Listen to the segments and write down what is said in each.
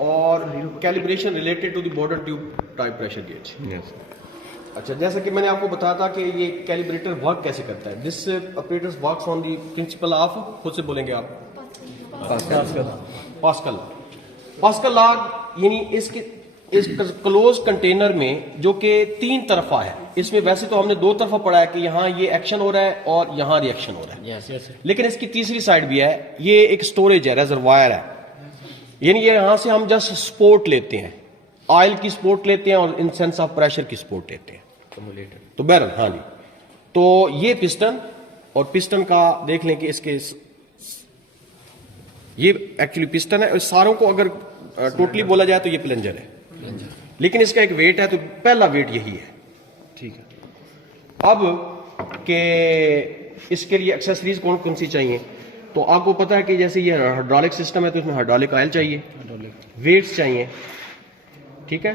और calibration related to the Bourdon tube type pressure gauge. अच्छा, जैसा कि मैंने आपको बताया था कि ये कैलिब्रेटर वर्क कैसे करता है। This operators works on the principle of, खुद से बोलेंगे आप, पास्कल लॉ, यानी इसके इस क्लोज कंटेनर में जो कि 3 तरफा है, इसमें वैसे तो हमने 2 तरफा पढ़ा है कि यहाँ ये एक्शन हो रहा है और यहाँ रिएक्शन हो रहा है। yes. लेकिन इसकी तीसरी साइड भी है, ये एक स्टोरेज है, रेजरवायर है, यानी ये यहाँ से हम जस्ट सपोर्ट लेते हैं, ऑयल की सपोर्ट लेते हैं और इन सेंस ऑफ प्रेशर की सपोर्ट लेते हैं। तो बैरल, हाँ जी। तो ये पिस्टन, और पिस्टन का देख लें कि इसके ये एक्चुअली पिस्टन है, और सारों को अगर टोटली बोला जाए तो ये प्लंजर है, लेकिन इसका एक वेट है, तो पहला वेट यही है। ठीक है। अब के इसके लिए एक्सेसरीज कौन कौन सी चाहिए, तो आपको पता है कि जैसे ये हाइड्रोलिक सिस्टम है तो इसमें हाइड्रोलिक ऑयल चाहिए, वेट्स चाहिए, ठीक है,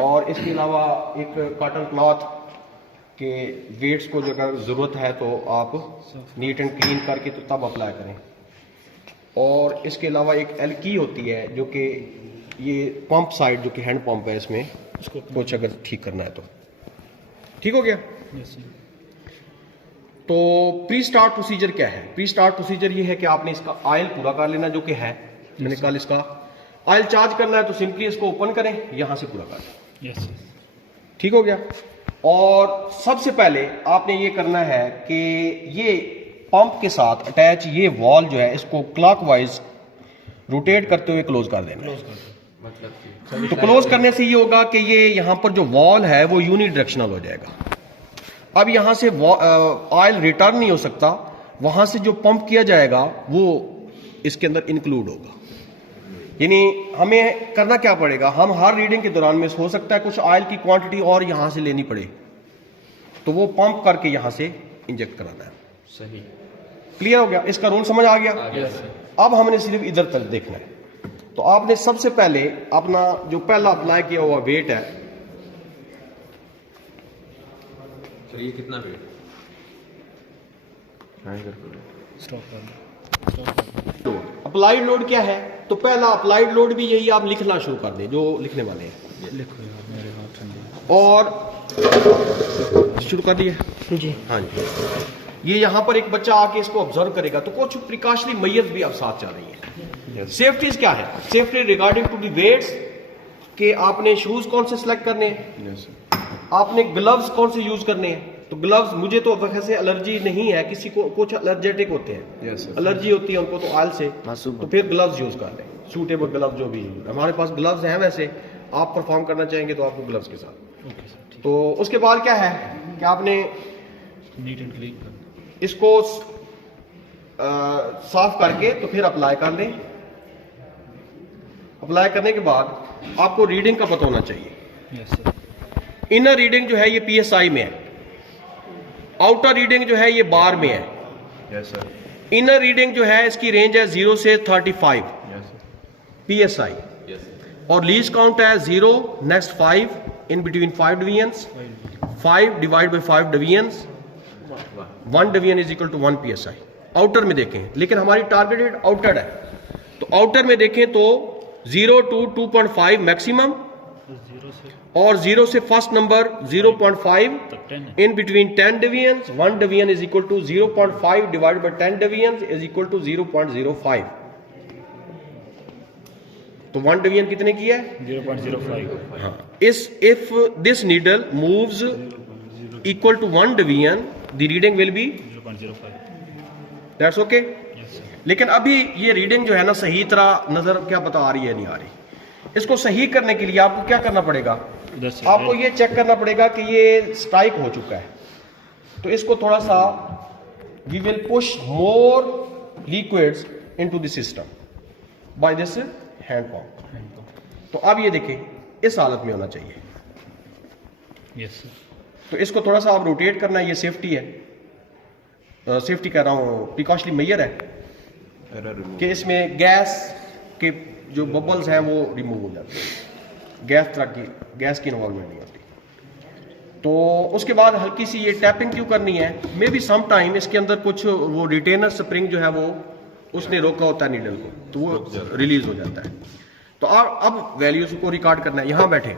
और इसके अलावा एक कॉटन क्लॉथ के वेट्स को जो अगर ज़रूरत है तो आप नीट एंड क्लीन करके तो तब अप्लाई करें। और इसके अलावा एक एलकी होती है जो कि ये पंप साइड जो कि हैंड पंप है, इसमें उसको कुछ अगर ठीक करना है तो ठीक हो गया। तो प्री स्टार्ट प्रोसीजर क्या है? प्री स्टार्ट प्रोसीजर ये है कि आपने इसका ऑयल पूरा कर लेना जो कि है, मैंने कल इसका ऑयल चार्ज करना है तो सिंपली इसको ओपन करें, यहां से पूरा कर लें, ठीक हो गया। और सबसे पहले आपने ये करना है कि ये पंप के साथ अटैच ये वॉल जो है इसको क्लॉकवाइज रोटेट करते हुए क्लोज कर देना है। तो क्लोज करने से ये होगा कि ये यहां पर जो वॉल है वो यूनिडायरेक्शनल हो जाएगा। अब यहां से ऑयल रिटर्न नहीं हो सकता, वहां से जो पंप किया जाएगा वो इसके अंदर इंक्लूड होगा। यानी हमें करना क्या पड़ेगा, हम हर रीडिंग के दौरान में हो सकता है कुछ ऑयल की क्वांटिटी और यहां से लेनी पड़े, तो वो पंप करके यहां से इंजेक्ट कराना है। सही, क्लियर हो गया? इसका रूल समझ आ गया? अब हमने सिर्फ इधर तक देखना है। तो आपने सबसे पहले अपना जो पहला अप्लाई किया हुआ वेट है, ये कितना वेट? अप्लाइड लोड क्या है? तो पहला अप्लाइड लोड भी यही, आप लिखना शुरू कर दें जो लिखने वाले हैं। लिखो यार, मेरे हाथ में। और शुरू कर दिए जी, हाँ जी। ये यहां पर एक बच्चा आके इसको ऑब्जर्व करेगा, तो कुछ प्रिकॉशनरी मेजर्स भी अब साथ चल रही है। सेफ्टीज क्या है? Safety regarding to the weights, कि आपने शूज कौन से सिलेक्ट करने हैं, आपने ग्लव्स कौन से यूज करने हैं। तो ग्लव्स, मुझे तो वैसे एलर्जी नहीं है, किसी को कुछ एलर्जेटिक होते हैं, एलर्जी होती है उनको, तो ऑयल से, तो फिर ग्लव्स यूज कर लें, सूटेबल ग्लव्स जो भी यूज। हमारे पास ग्लव्स हैं, वैसे आप परफॉर्म करना चाहेंगे तो आपको ग्लव्स के साथ। तो उसके बाद क्या है कि आपने नीट एंड क्लीन करना, इसको साफ करके तो फिर अप्लाई कर लें। अप्लाई करने के बाद आपको रीडिंग का पता होना चाहिए। इनर रीडिंग जो है ये PSI में है, आउटर रीडिंग जो है ये बार में है। इनर रीडिंग जो है इसकी रेंज है 0 से 35 PSI, और लीस्ट काउंट है 0, next 5, in between 5 divisions, 5 divide by 5 divisions, 1 division is equal to 1 PSI। Outer में देखें, लेकिन हमारी टारगेटेड आउटर है, तो आउटर में देखें तो 0 to 2.5 मैक्सिमम, और 0 से first number 0.5, in between 10 divisions, 1 division is equal to 0.5 divide by 10 divisions is equal to 0.05। तो 1 डिवीजन कितने की है? 0.05। हाँ, if this needle moves equal to 1 division, the reading will be 0.05। That's okay. लेकिन अभी ये रीडिंग जो है ना सही तरह नजर क्या बता आ रही है, नहीं आ रही। इसको सही करने के लिए आपको क्या करना पड़ेगा, आपको ये चेक करना पड़ेगा कि ये स्ट्राइक हो चुका है। तो इसको थोड़ा सा we will push more liquids into the system by this hand pump. तो अब ये देखिए इस हालत में होना चाहिए। Yes sir. तो इसको थोड़ा सा आप रोटेट करना है, ये सेफ्टी है, सेफ्टी कह रहा हूँ, प्रिकॉशनरी मेजर है कि इसमें गैस के जो बबल्स हैं वो रिमूव हो जाते हैं, गैस की इन्वॉल्वमेंट नहीं होती। तो उसके बाद हल्की सी ये टैपिंग क्यों करनी है, मे बी सम टाइम इसके अंदर कुछ वो रिटेनर स्प्रिंग जो है वो उसने रोका होता है नीडल को, तो वो रिलीज हो जाता है। तो अब वैल्यूज को रिकॉर्ड करना है, यहां बैठे